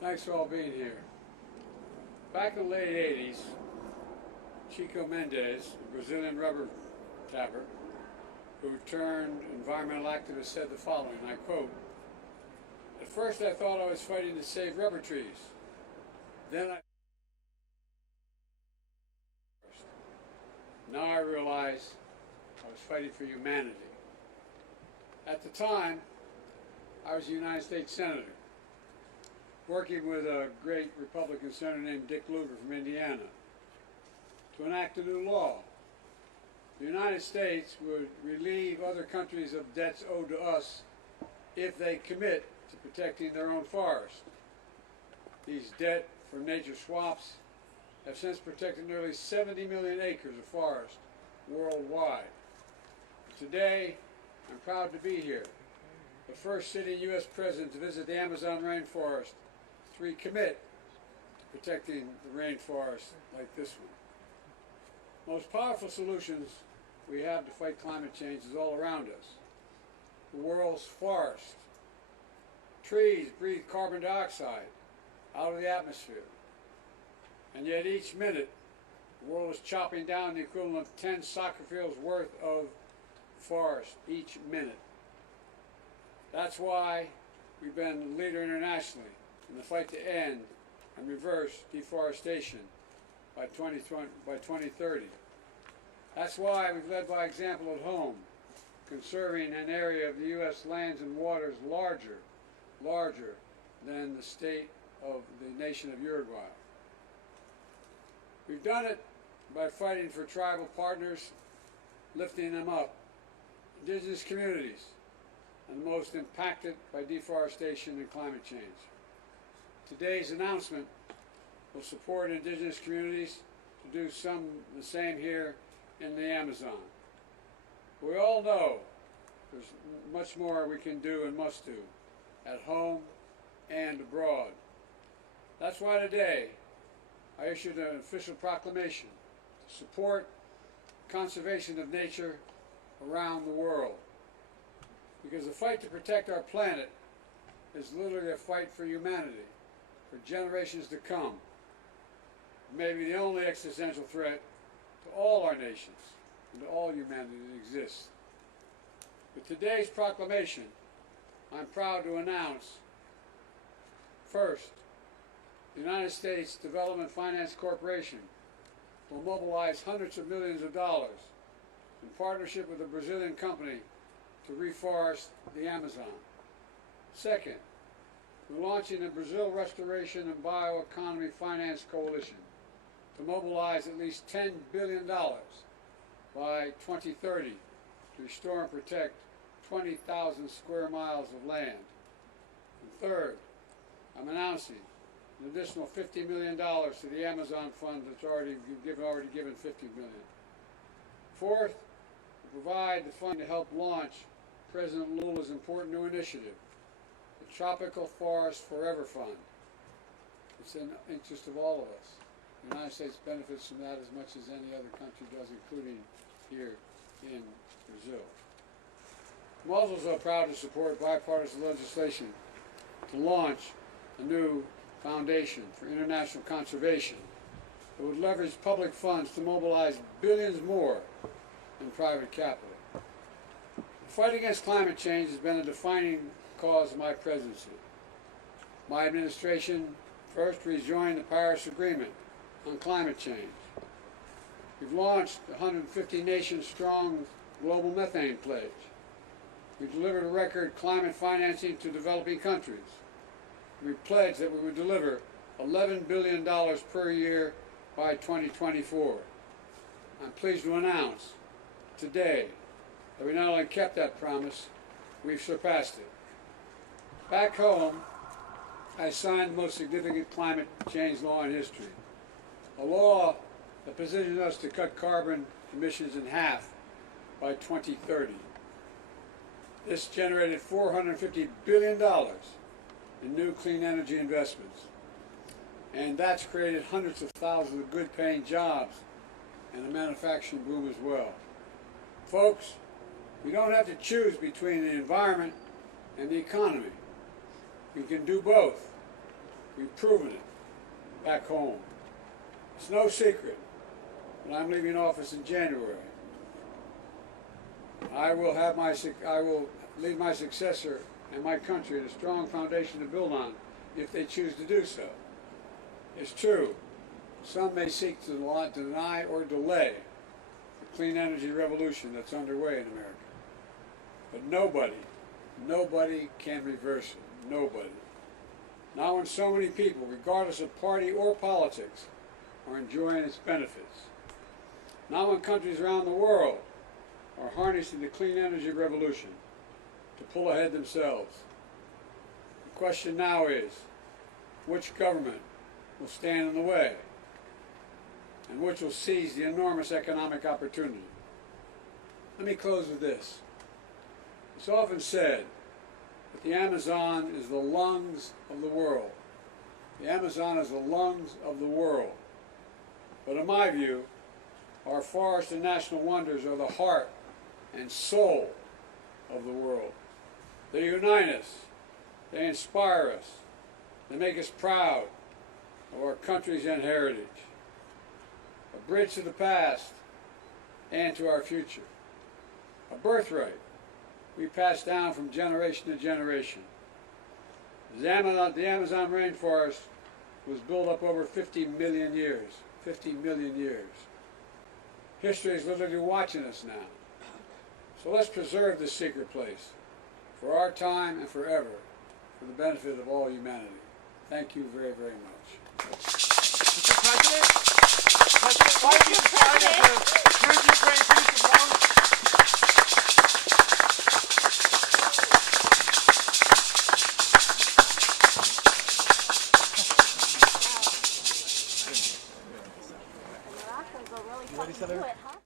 Thanks for all being here. Back in the late 80s, Chico Mendes, a Brazilian rubber tapper, who turned environmental activist, said the following, and I quote, "At first I thought I was fighting to save rubber trees. Then Now I realize I was fighting for humanity." At the time, I was a United States Senator, working with a great Republican senator named Dick Lugar from Indiana to enact a new law. The United States would relieve other countries of debts owed to us if they commit to protecting their own forest. These debt from nature swaps have since protected nearly 70 million acres of forest worldwide. Today, I'm proud to be here, the first sitting U.S. president to visit the Amazon rainforest to recommit to protecting the rainforest like this one. Most powerful solutions we have to fight climate change is all around us. The world's forests. Trees breathe carbon dioxide out of the atmosphere. And yet each minute, the world is chopping down the equivalent of 10 soccer fields worth of forest each minute. That's why we've been the leader internationally in the fight to end and reverse deforestation by 2030. That's why we've led by example at home, conserving an area of the U.S. lands and waters larger than the state of the nation of Uruguay. We've done it by fighting for tribal partners, lifting them up, indigenous communities, and the most impacted by deforestation and climate change. Today's announcement will support indigenous communities to do the same here in the Amazon. We all know there's much more we can do and must do at home and abroad. That's why today I issued an official proclamation to support conservation of nature around the world. Because the fight to protect our planet is literally a fight for humanity, for generations to come. It may be the only existential threat to all our nations and to all humanity that exists. With today's proclamation, I'm proud to announce, first, the United States Development Finance Corporation will mobilize hundreds of millions of dollars in partnership with a Brazilian company to reforest the Amazon. Second, we're launching the Brazil Restoration and Bioeconomy Finance Coalition to mobilize at least $10 billion by 2030 to restore and protect 20,000 square miles of land. And third, I'm announcing an additional $50 million to the Amazon Fund that's already given $50 million. Fourth, we provide the fund to help launch President Lula's important new initiative, the Tropical Forest Forever Fund. It's in the interest of all of us. The United States benefits from that as much as any other country does, including here in Brazil. I'm also proud to support bipartisan legislation to launch a new foundation for international conservation that would leverage public funds to mobilize billions more in private capital. The fight against climate change has been a defining cause of my presidency. My administration first rejoined the Paris Agreement on climate change. We've launched a 150 nation strong global methane pledge. We delivered a record climate financing to developing countries. We pledged that we would deliver $11 billion per year by 2024. I'm pleased to announce today that we not only kept that promise, we've surpassed it. Back home, I signed the most significant climate change law in history, a law that positions us to cut carbon emissions in half by 2030. This generated $450 billion in new clean energy investments. And that's created hundreds of thousands of good-paying jobs and a manufacturing boom as well. Folks, we don't have to choose between the environment and the economy. We can do both. We've proven it back home. It's no secret that I'm leaving office in January. I will leave my successor and my country a strong foundation to build on if they choose to do so. It's true, some may seek to deny or delay the clean energy revolution that's underway in America. But nobody can reverse it. Nobody. Not when so many people, regardless of party or politics, are enjoying its benefits. Not when countries around the world are harnessing the clean energy revolution to pull ahead themselves. The question now is, which government will stand in the way, and which will seize the enormous economic opportunity? Let me close with this. It's often said that the Amazon is the lungs of the world. The Amazon is the lungs of the world. But in my view, our forests and national wonders are the heart and soul of the world. They unite us, they inspire us, they make us proud of our country's and heritage, a bridge to the past and to our future, a birthright we pass down from generation to generation. The Amazon rainforest was built up over 50 million years. 50 million years. History is literally watching us now. So let's preserve this secret place for our time and forever, for the benefit of all humanity. Thank you very, very much. Mr. President, why are you decided to prove Ukraine peace as long? Moroccans will really fucking do it, huh?